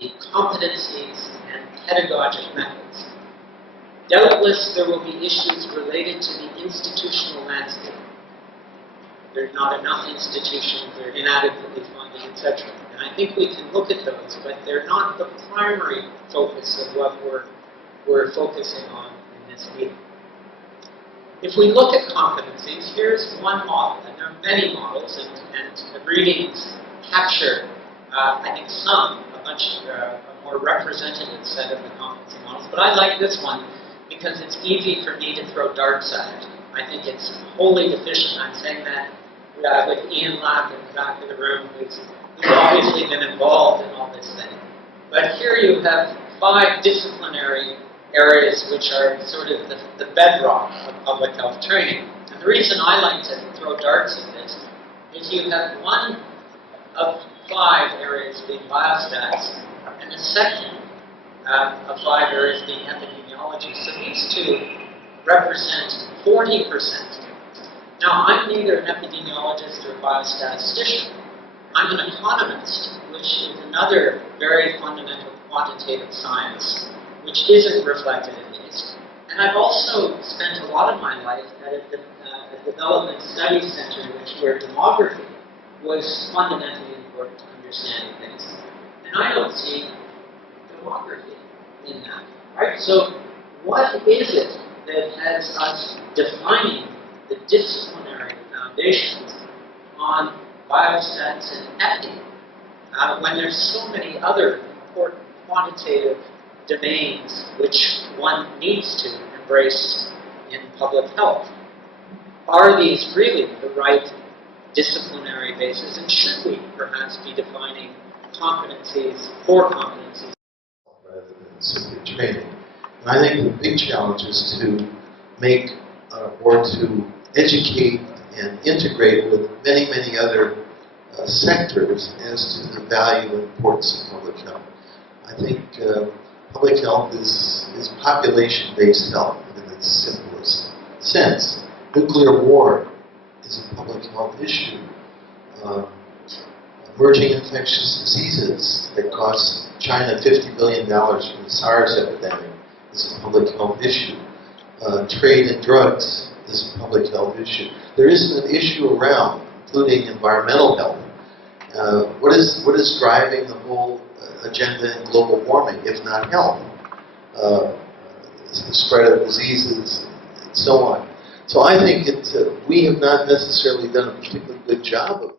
the competencies and pedagogic methods. Doubtless there will be issues related to the institutional landscape. There are not enough institutions, they're inadequately funded, etc. And I think we can look at those, but they're not the primary focus of what we're focusing on in this meeting. If we look at competencies, here's one model, and there are many models, and the readings capture, I think, a more representative set of the competency models. But I like this one because it's easy for me to throw darts at it. I think it's wholly deficient. I'm saying that with Ian Lapp in the back of the room, who's obviously been involved in all this thing. But here you have 5 disciplinary areas which are sort of the bedrock of public health training. And the reason I like to throw darts at this is you have one of 5 areas being biostats, and the second of 5 areas being epidemiology. So these two represent 40%. Now, I'm neither an epidemiologist or a biostatistician. I'm an economist, which is another very fundamental quantitative science, which isn't reflected in these. And I've also spent a lot of my life at a development studies center, where demography was fundamentally important to understanding things. And I don't see demography in that. Right? So what is it that has us defining the disciplinary foundations on biostats and epi when there's so many other important quantitative domains which one needs to embrace in public health? Are these really the right disciplinary basis, and should we perhaps be defining competencies, core competencies, rather than simply training? And I think the big challenge is to make or to educate and integrate with many, many other sectors as to the value and importance of public health. I think public health is population-based health in its simplest sense. Nuclear war is a public health issue. Emerging infectious diseases that cost China $50 billion from the SARS epidemic is a public health issue. Trade in drugs is a public health issue. There isn't an issue around, including environmental health. What is driving the whole agenda in global warming, if not health? The spread of diseases and so on. So I think we have not necessarily done a particularly good job of